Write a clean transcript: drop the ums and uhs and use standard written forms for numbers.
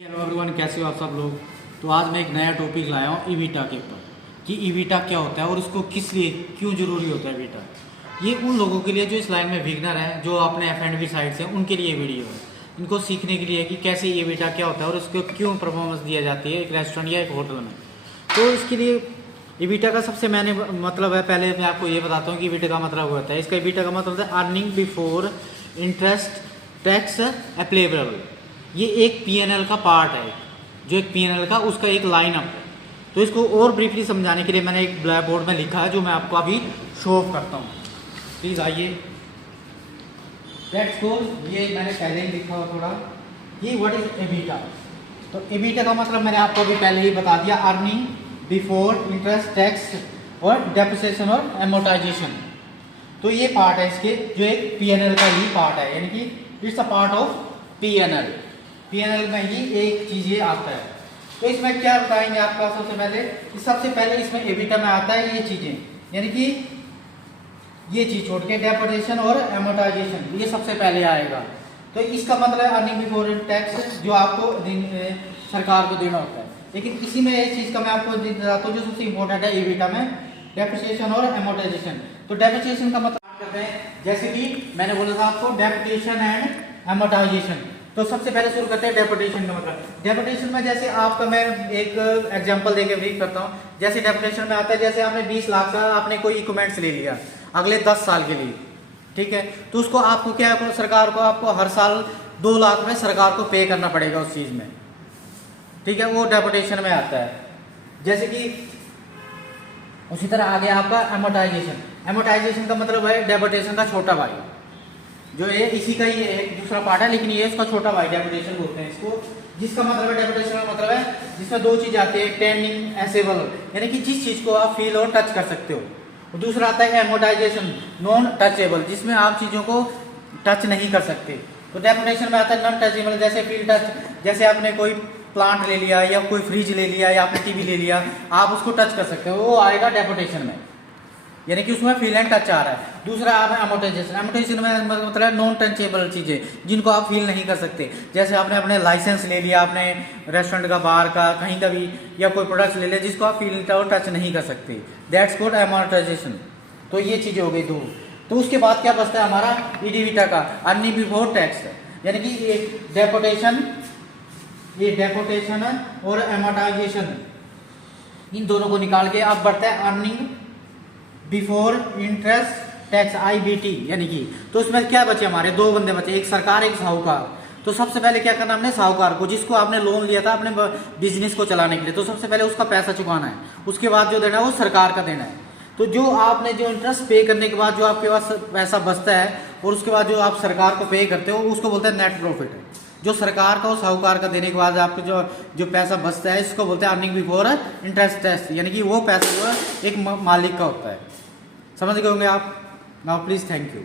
Hello everyone, कैसे हो आप सब लोग। तो आज मैं एक नया टॉपिक लाया हूँ ईवीटा के ऊपर कि ईवीटा क्या होता है और उसको किस लिए क्यों ज़रूरी होता है ईवीटा। ये उन लोगों के लिए जो इस लाइन में बिगनर हैं, जो अपने F&B साइड से, उनके लिए वीडियो है। इनको सीखने के लिए कि कैसे ईवीटा क्या होता है और उसको क्यों परफॉर्मेंस दिया जाती है एक रेस्टोरेंट या एक होटल में। तो इसके लिए ईवीटा का सबसे मैंने मतलब है, पहले मैं आपको ये बताता हूँ कि ईवीटा का मतलब होता है। इसका ईवीटा का मतलब है earning before interest tax applicable. ये एक पीएनएल का पार्ट है, जो एक पीएनएल का उसका एक लाइन अप है। तो इसको और ब्रीफली समझाने के लिए मैंने एक ब्लैक बोर्ड में लिखा है, जो मैं आपको अभी शो ऑफ करता हूँ। प्लीज़ आइए, लेट्स गो। ये मैंने पहले ही लिखा हुआ थोड़ा कि व्हाट इज एबीटा। तो एबीटा का मतलब मैंने आपको अभी पहले ही बता दिया, अर्निंग बिफोर इंटरेस्ट टैक्स और डेप्रिसिएशन और एमोर्टाइजेशन। तो ये पार्ट है इसके, जो एक पीएनएल का ही पार्ट है, यानी कि it's a part of PNL. PNL में ही एक चीज ये आता है। तो इसमें क्या बताएंगे आपका सबसे पहले इसमें एबीटा में आता है ये चीजें, यानी कि ये चीज छोड़ के डेप्रिसिएशन और एमोर्टाइजेशन, ये सबसे पहले आएगा। तो इसका मतलब है अर्निंग बिफोर टैक्स, जो आपको सरकार को देना होता है। लेकिन इसी में एक चीज का मैं आपको बताता हूँ जो सबसे इंपॉर्टेंट है एबीटा में, डेप्रिसिएशन और एमोर्टाइजेशन। तो डेप्रिसिएशन का मतलब करते हैं, जैसे कि मैंने बोला था आपको डेप्रिसिएशन एंड एमोर्टाइजेशन। तो सबसे पहले शुरू करते हैं डेप्रिसिएशन का मतलब। डेप्रिसिएशन में जैसे आपका मैं एक एग्जांपल देके ब्रीफ करता हूँ। जैसे डेप्रिसिएशन में आता है, जैसे आपने 20 लाख का आपने कोई इक्विपमेंट्स ले लिया अगले 10 साल के लिए, ठीक है। तो उसको आपको क्या है, सरकार को आपको हर साल 2 लाख में सरकार को पे करना पड़ेगा उस चीज में, ठीक है। वो डेप्रिसिएशन में आता है। जैसे कि उसी तरह आगे आपका एमोर्टाइजेशन। एमोर्टाइजेशन का मतलब है डेप्रिसिएशन का छोटा भाई, जो है इसी का ही एक दूसरा पार्ट है, लेकिन ये इसका छोटा भाई डेप्रिसिएशन बोलते हैं इसको। जिसका मतलब है डेप्रिसिएशन का मतलब है जिसमें 2 चीज आती है, टेंडिंग एसेबल, यानी कि जिस चीज को आप फील और टच कर सकते हो। और दूसरा आता है एमोर्टाइजेशन, नॉन टचेबल, जिसमें आप चीजों को टच नहीं कर सकते। तो डेप्रिसिएशन में आता है नॉन टचेबल, जैसे फील टच, जैसे आपने कोई प्लांट ले लिया या कोई फ्रिज ले लिया या आपने टीवी ले लिया, आप उसको टच कर सकते हो, वो आएगा डेप्रिसिएशन में, यानी कि उसमें फील एंड टच आ रहा है। दूसरा आप है एमोर्टाइजेशन। एमोर्टाइजेशन में मतलब नॉन टचेबल चीजें जिनको आप फील नहीं कर सकते। जैसे आपने अपने लाइसेंस ले लिया, आपने रेस्टोरेंट का, बार का, कहीं का भी, या कोई प्रोडक्ट ले लिया जिसको आप फील और टच नहीं कर सकते, दैट्स कॉल्ड एमोर्टाइजेशन। तो ये चीजें हो गई 2। तो उसके बाद क्या बचता है हमारा ईवीटा का, अर्निंग बिफोर टैक्स, यानी कि डेप्रिसिएशन, ये डेप्रिसिएशन और एमोर्टाइजेशन, इन दोनों को निकाल के अब बढ़ता है earning before interest tax, IBT, यानी कि। तो उसमें क्या बचे हमारे, 2 बंदे बचे, एक सरकार एक साहूकार। तो सबसे पहले क्या करना हमने, साहूकार को, जिसको आपने लोन लिया था अपने बिजनेस को चलाने के लिए, तो सबसे पहले उसका पैसा चुकाना है। उसके बाद जो देना है वो सरकार का देना है। तो जो आपने जो इंटरेस्ट पे करने के बाद जो आपके पास पैसा बचता है और उसके बाद जो आप सरकार को पे करते हो, उसको बोलते हैं नेट प्रॉफिट। जो सरकार का और साहूकार का देने के बाद आपको जो पैसा बचता है, इसको बोलते हैं अर्निंग बिफोर इंटरेस्ट टैक्स, यानी कि वो पैसा जो है एक मालिक का होता है। समझ गए होंगे आप। Now please, thank you.